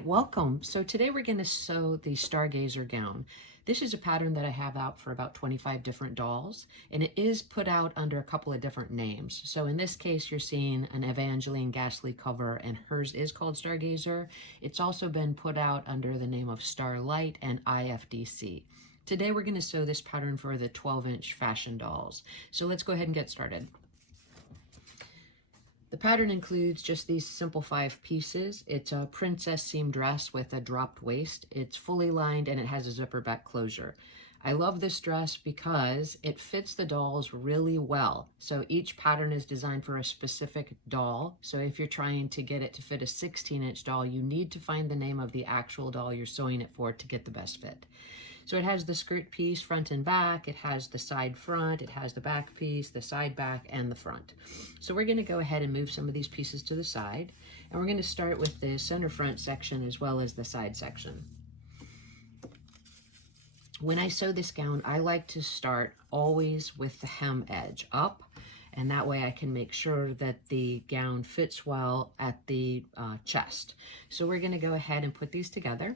right, welcome. So today we're going to sew the Stargazer gown. This is a pattern that I have out for about 25 different dolls, and it is put out under a couple of different names. So in this case, you're seeing an Evangeline Ghastly cover, and hers is called Stargazer. It's also been put out under the name of Starlight and IFDC. Today we're going to sew this pattern for the 12-inch fashion dolls. So let's go ahead and get started. The pattern includes just these simple 5 pieces. It's a princess seam dress with a dropped waist. It's fully lined and it has a zipper back closure. I love this dress because it fits the dolls really well. So each pattern is designed for a specific doll. So if you're trying to get it to fit a 16-inch doll, you need to find the name of the actual doll you're sewing it for to get the best fit. So it has the skirt piece front and back, it has the side front, it has the back piece, the side back, and the front. So we're going to go ahead and move some of these pieces to the side, and we're going to start with the center front section as well as the side section. When I sew this gown, I like to start always with the hem edge up, and that way I can make sure that the gown fits well at the chest. So we're going to go ahead and put these together.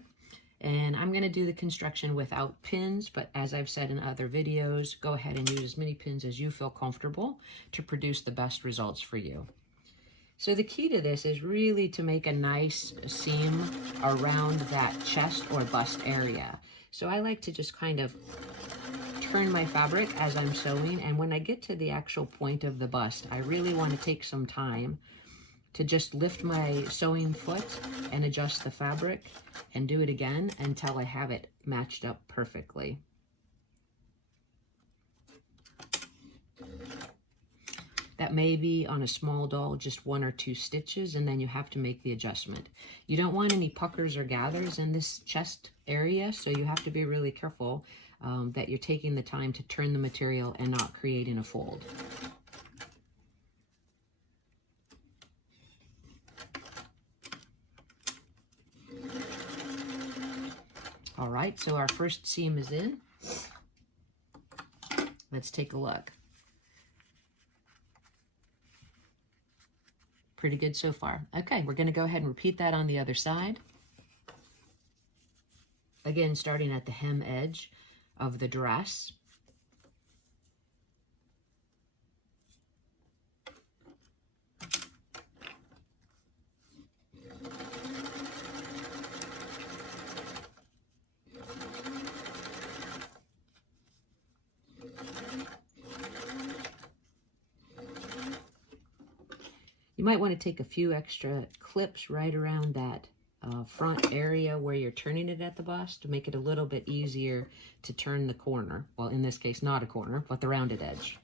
And I'm going to do the construction without pins, but as I've said in other videos, go ahead and use as many pins as you feel comfortable to produce the best results for you. So the key to this is really to make a nice seam around that chest or bust area. So I like to just kind of turn my fabric as I'm sewing, and when I get to the actual point of the bust, I really want to take some time to just lift my sewing foot and adjust the fabric and do it again until I have it matched up perfectly. That may be on a small doll just 1 or 2 stitches, and then you have to make the adjustment. You don't want any puckers or gathers in this chest area, so you have to be really careful that you're taking the time to turn the material and not creating a fold. All right, so our first seam is in. Let's take a look. Pretty good so far. Okay, we're going to go ahead and repeat that on the other side. Again, starting at the hem edge of the dress. You might want to take a few extra clips right around that front area where you're turning it at the bust to make it a little bit easier to turn the corner. Well, in this case, not a corner, but the rounded edge.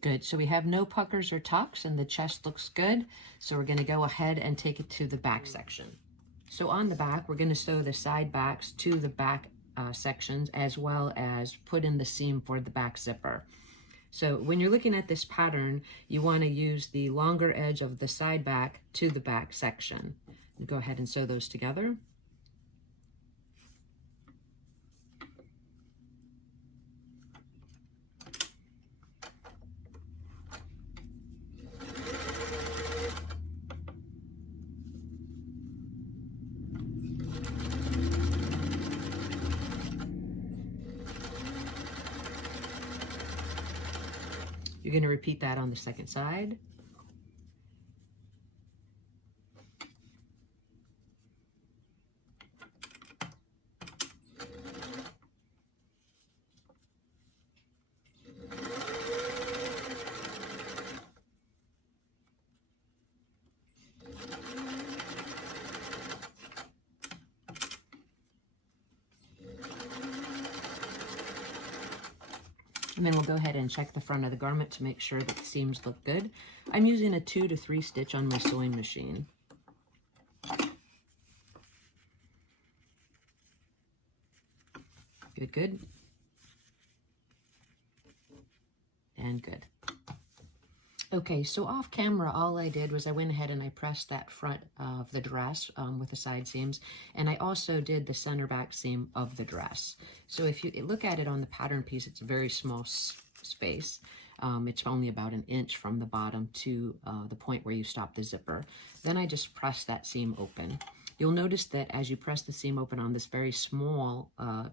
Good, so we have no puckers or tucks and the chest looks good. So we're gonna go ahead and take it to the back section. So on the back, we're gonna sew the side backs to the back sections as well as put in the seam for the back zipper. So when you're looking at this pattern, you wanna use the longer edge of the side back to the back section. Go ahead and sew those together. You're going to repeat that on the second side. And then we'll go ahead and check the front of the garment to make sure that the seams look good. I'm using a 2 to 3 stitch on my sewing machine. Good, good. and good. Okay, so off camera, all I did was I went ahead and I pressed that front of the dress with the side seams, and I also did the center back seam of the dress. So if you look at it on the pattern piece, it's a very small space. It's only about an inch from the bottom to the point where you stop the zipper. Then I just press that seam open. You'll notice that as you press the seam open on this very small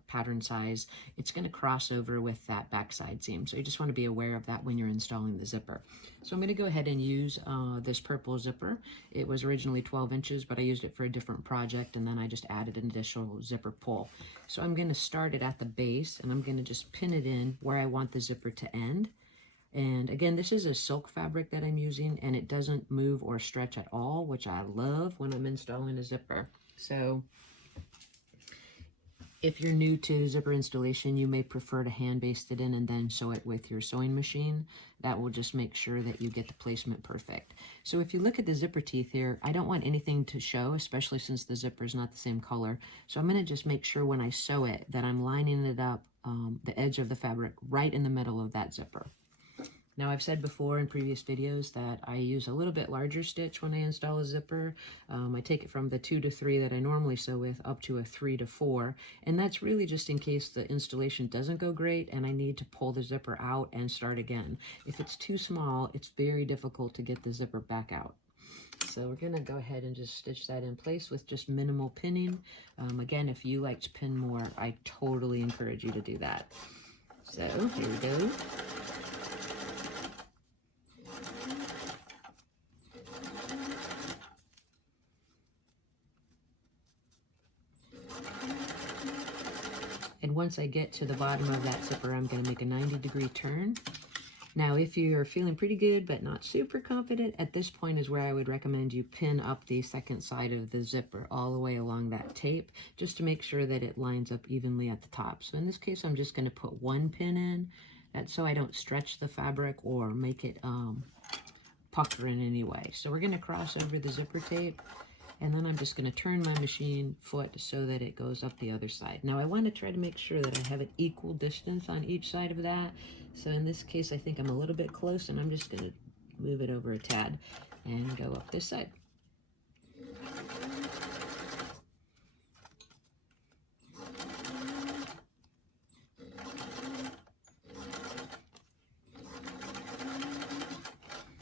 pattern size, it's going to cross over with that backside seam. So you just want to be aware of that when you're installing the zipper. So I'm going to go ahead and use this purple zipper. It was originally 12 inches, but I used it for a different project, and then I just added an additional zipper pull. So I'm going to start it at the base, and I'm going to just pin it in where I want the zipper to end. And again, this is a silk fabric that I'm using, and it doesn't move or stretch at all, which I love when I'm installing a zipper. So if you're new to zipper installation, you may prefer to hand baste it in and then sew it with your sewing machine. That will just make sure that you get the placement perfect. So if you look at the zipper teeth here, I don't want anything to show, especially since the zipper is not the same color. So I'm going to just make sure when I sew it that I'm lining it up, the edge of the fabric right in the middle of that zipper. Now, I've said before in previous videos that I use a little bit larger stitch when I install a zipper. I take it from the 2 to 3 that I normally sew with up to a 3 to 4, and that's really just in case the installation doesn't go great and I need to pull the zipper out and start again. If it's too small, it's very difficult to get the zipper back out. So we're going to go ahead and just stitch that in place with just minimal pinning. Again, if you like to pin more, I totally encourage you to do that. So here we go. And once I get to the bottom of that zipper, I'm going to make a 90-degree turn. Now, if you're feeling pretty good but not super confident, at this point is where I would recommend you pin up the second side of the zipper all the way along that tape, just to make sure that it lines up evenly at the top. So in this case, I'm just going to put one pin in. That's so I don't stretch the fabric or make it pucker in any way. So we're going to cross over the zipper tape. And then I'm just going to turn my machine foot so that it goes up the other side. Now I want to try to make sure that I have an equal distance on each side of that. So in this case, I think I'm a little bit close, and I'm just going to move it over a tad and go up this side.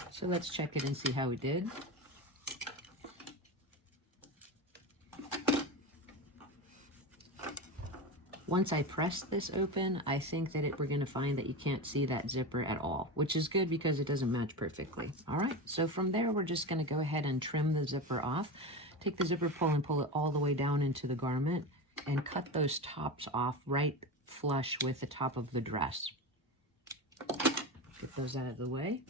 So let's check it and see how we did. Once I press this open, I think that we're going to find that you can't see that zipper at all, which is good because it doesn't match perfectly. All right, so from there, we're just going to go ahead and trim the zipper off. Take the zipper pull and pull it all the way down into the garment and cut those tops off right flush with the top of the dress. Get those out of the way.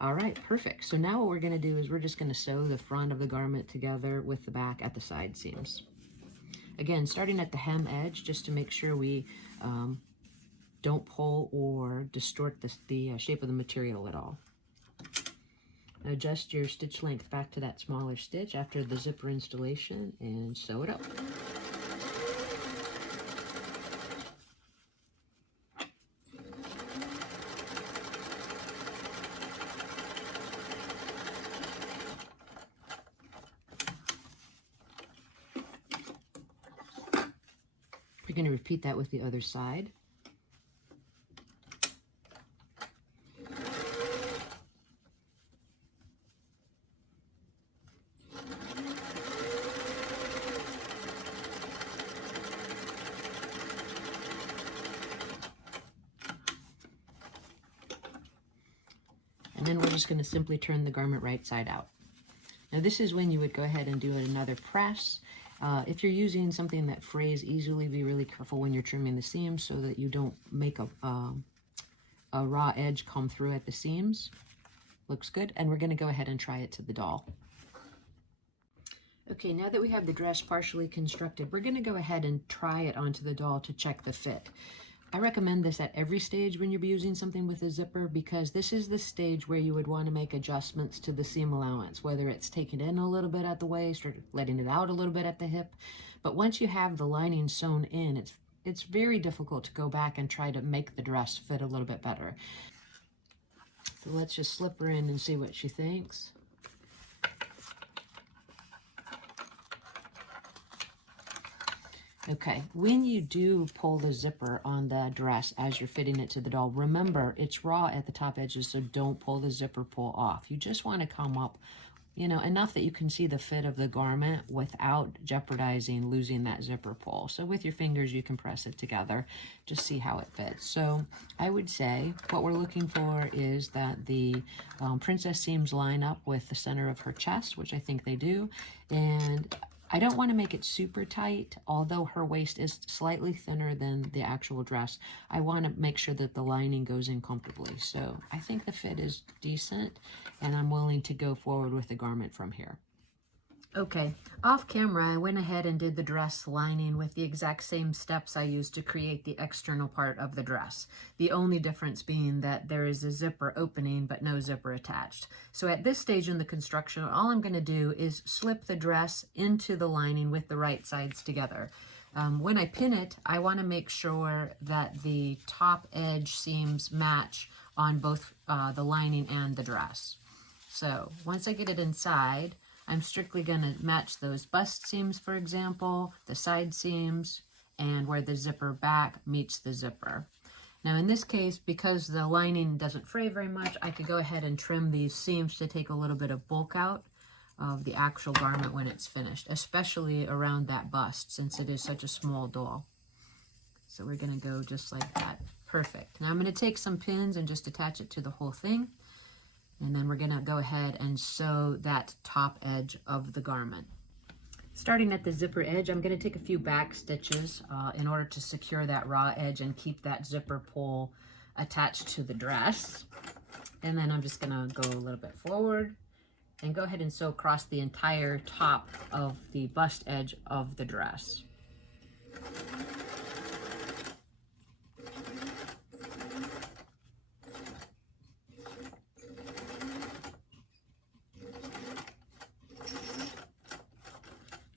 All right, perfect. So now what we're going to do is we're just going to sew the front of the garment together with the back at the side seams. Again, starting at the hem edge, just to make sure we don't pull or distort the shape of the material at all. Adjust your stitch length back to that smaller stitch after the zipper installation and sew it up. We're going to repeat that with the other side. And then we're just going to simply turn the garment right side out. Now this is when you would go ahead and do another press. If you're using something that frays easily, be really careful when you're trimming the seams so that you don't make a raw edge come through at the seams. Looks good. And we're going to go ahead and try it to the doll. Okay, now that we have the dress partially constructed, we're going to go ahead and try it onto the doll to check the fit. I recommend this at every stage when you're using something with a zipper, because this is the stage where you would want to make adjustments to the seam allowance, whether it's taking it in a little bit at the waist or letting it out a little bit at the hip. But once you have the lining sewn in, it's very difficult to go back and try to make the dress fit a little bit better. So let's just slip her in and see what she thinks. Okay, when you do pull the zipper on the dress as you're fitting it to the doll, remember it's raw at the top edges, so don't pull the zipper pull off. You just want to come up, you know, enough that you can see the fit of the garment without jeopardizing losing that zipper pull. So with your fingers, you can press it together, just see how it fits. So I would say what we're looking for is that the princess seams line up with the center of her chest, which I think they do, and I don't want to make it super tight, although her waist is slightly thinner than the actual dress. I want to make sure that the lining goes in comfortably. So I think the fit is decent, and I'm willing to go forward with the garment from here. Okay, off camera, I went ahead and did the dress lining with the exact same steps I used to create the external part of the dress. The only difference being that there is a zipper opening but no zipper attached. So at this stage in the construction, all I'm going to do is slip the dress into the lining with the right sides together. When I pin it, I want to make sure that the top edge seams match on both the lining and the dress. So once I get it inside, I'm strictly going to match those bust seams, for example, the side seams, and where the zipper back meets the zipper. Now in this case, because the lining doesn't fray very much, I could go ahead and trim these seams to take a little bit of bulk out of the actual garment when it's finished, especially around that bust, since it is such a small doll. So we're going to go just like that. Perfect. Now I'm going to take some pins and just attach it to the whole thing. And then we're going to go ahead and sew that top edge of the garment. Starting at the zipper edge, I'm going to take a few back stitches in order to secure that raw edge and keep that zipper pull attached to the dress. And then I'm just going to go a little bit forward and go ahead and sew across the entire top of the bust edge of the dress.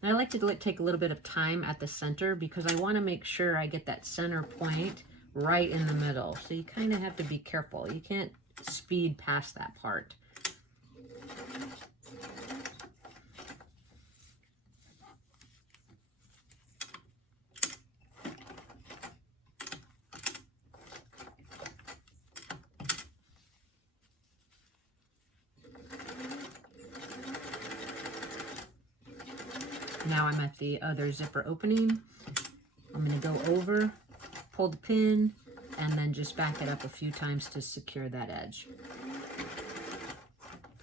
And I like to take a little bit of time at the center because I want to make sure I get that center point right in the middle. So you kind of have to be careful. You can't speed past that part. Now I'm at the other zipper opening. I'm going to go over, pull the pin, and then just back it up a few times to secure that edge.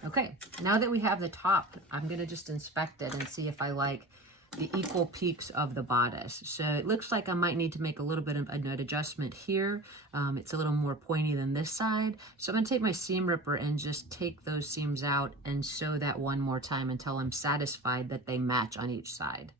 Okay, now that we have the top, I'm going to just inspect it and see if I like the equal peaks of the bodice. So it looks like I might need to make a little bit of an adjustment here. It's a little more pointy than this side. So I'm going to take my seam ripper and just take those seams out and sew that one more time until I'm satisfied that they match on each side.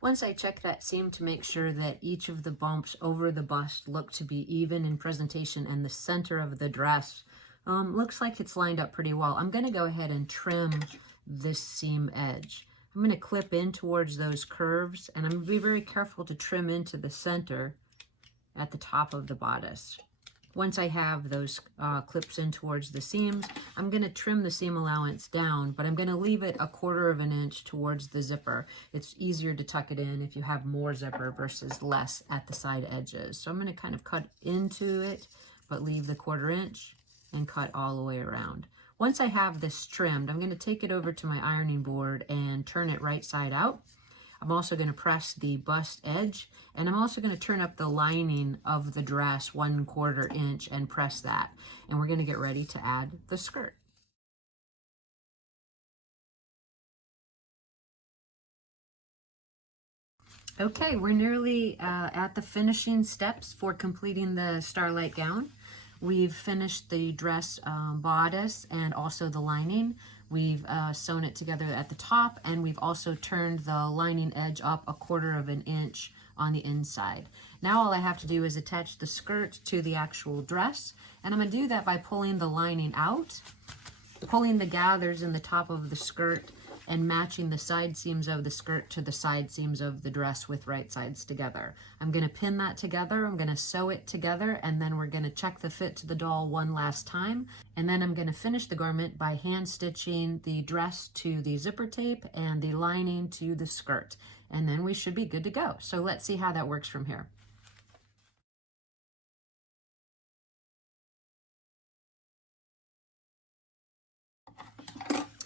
Once I check that seam to make sure that each of the bumps over the bust look to be even in presentation and the center of the dress looks like it's lined up pretty well, I'm going to go ahead and trim this seam edge. I'm going to clip in towards those curves, and I'm going to be very careful to trim into the center at the top of the bodice. Once I have those clips in towards the seams, I'm going to trim the seam allowance down, but I'm going to leave it 1/4 of an inch towards the zipper. It's easier to tuck it in if you have more zipper versus less at the side edges. So I'm going to kind of cut into it, but leave the 1/4 inch and cut all the way around. Once I have this trimmed, I'm going to take it over to my ironing board and turn it right side out. I'm also going to press the bust edge, and I'm also going to turn up the lining of the dress 1/4 inch and press that. And we're going to get ready to add the skirt. Okay, we're nearly at the finishing steps for completing the starlight gown. We've finished the dress bodice and also the lining. We've sewn it together at the top, and we've also turned the lining edge up 1/4 of an inch on the inside. Now all I have to do is attach the skirt to the actual dress, and I'm going to do that by pulling the lining out, pulling the gathers in the top of the skirt, and matching the side seams of the skirt to the side seams of the dress with right sides together. I'm going to pin that together, I'm going to sew it together, and then we're going to check the fit to the doll one last time. And then I'm going to finish the garment by hand stitching the dress to the zipper tape and the lining to the skirt. And then we should be good to go. So let's see how that works from here.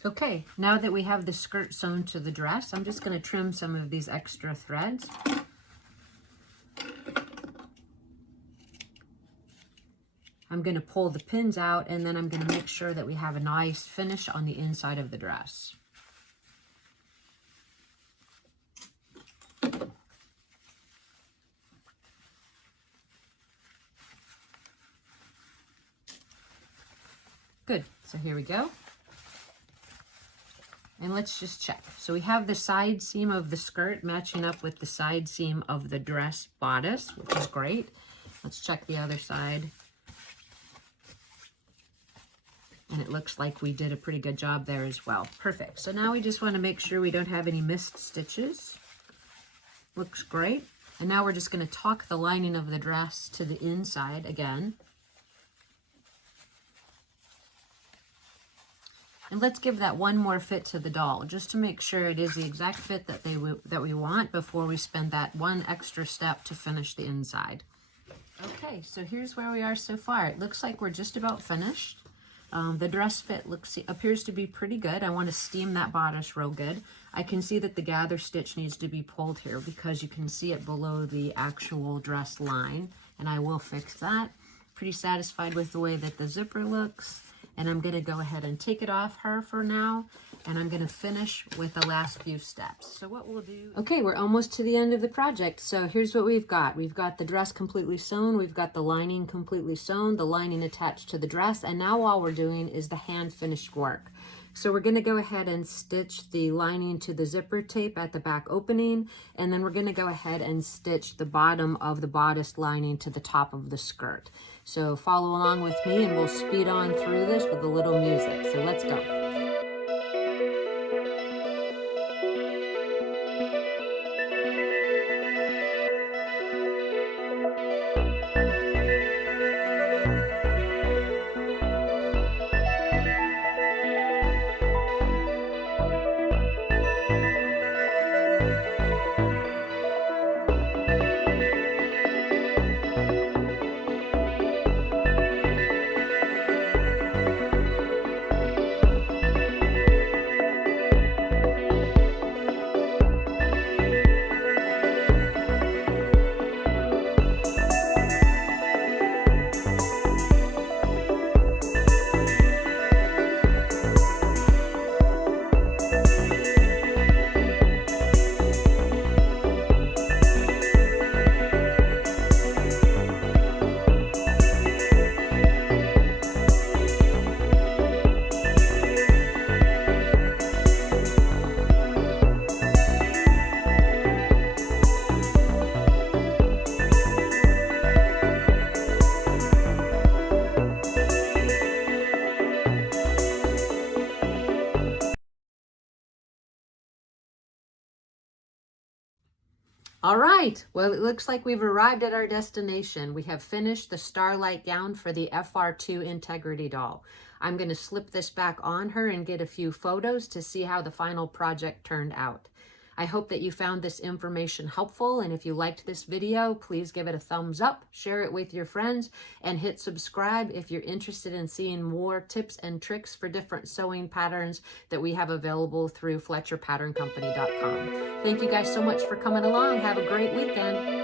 Okay, now that we have the skirt sewn to the dress, I'm just going to trim some of these extra threads. I'm going to pull the pins out, and then I'm going to make sure that we have a nice finish on the inside of the dress. Good, so here we go. And let's just check. So we have the side seam of the skirt matching up with the side seam of the dress bodice, which is great. Let's check the other side. And it looks like we did a pretty good job there as well. Perfect. So now we just want to make sure we don't have any missed stitches. Looks great. And now we're just going to tack the lining of the dress to the inside again. And let's give that one more fit to the doll, just to make sure it is the exact fit that we want before we spend that one extra step to finish the inside. Okay, so here's where we are so far. It looks like we're just about finished. The dress fit appears to be pretty good. I want to steam that bodice real good. I can see that the gather stitch needs to be pulled here because you can see it below the actual dress line, and I will fix that. Pretty satisfied with the way that the zipper looks. And I'm going to go ahead and take it off her for now, and I'm going to finish with the last few steps. So what we'll do... Okay, we're almost to the end of the project. So here's what we've got. We've got the dress completely sewn. We've got the lining completely sewn, the lining attached to the dress. And now all we're doing is the hand finished work. So we're going to go ahead and stitch the lining to the zipper tape at the back opening, and then we're going to go ahead and stitch the bottom of the bodice lining to the top of the skirt. So follow along with me and we'll speed on through this with a little music. So let's go. All right, well, it looks like we've arrived at our destination. We have finished the Starlight gown for the FR2 Integrity doll. I'm going to slip this back on her and get a few photos to see how the final project turned out. I hope that you found this information helpful, and if you liked this video, please give it a thumbs up, share it with your friends, and hit subscribe if you're interested in seeing more tips and tricks for different sewing patterns that we have available through FletcherPatternCompany.com. Thank you guys so much for coming along. Have a great weekend.